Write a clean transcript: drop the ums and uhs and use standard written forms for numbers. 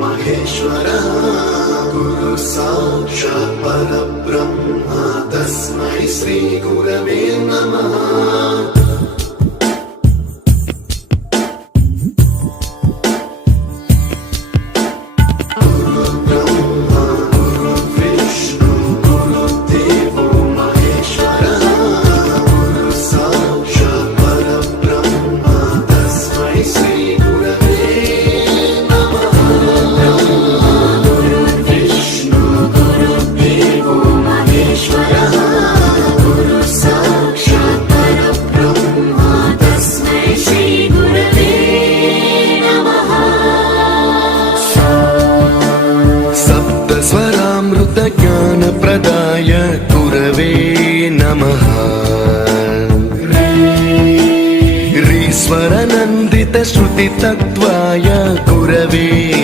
महेश्वरः गुरु साक्षात् परब्रह्म तस्मै श्री गुरवे नमः। स्वरामृत ज्ञान प्रदाय गुरवे नमः। ह्रीश्वर नन्दित श्रुति तत्त्वाय गुरवे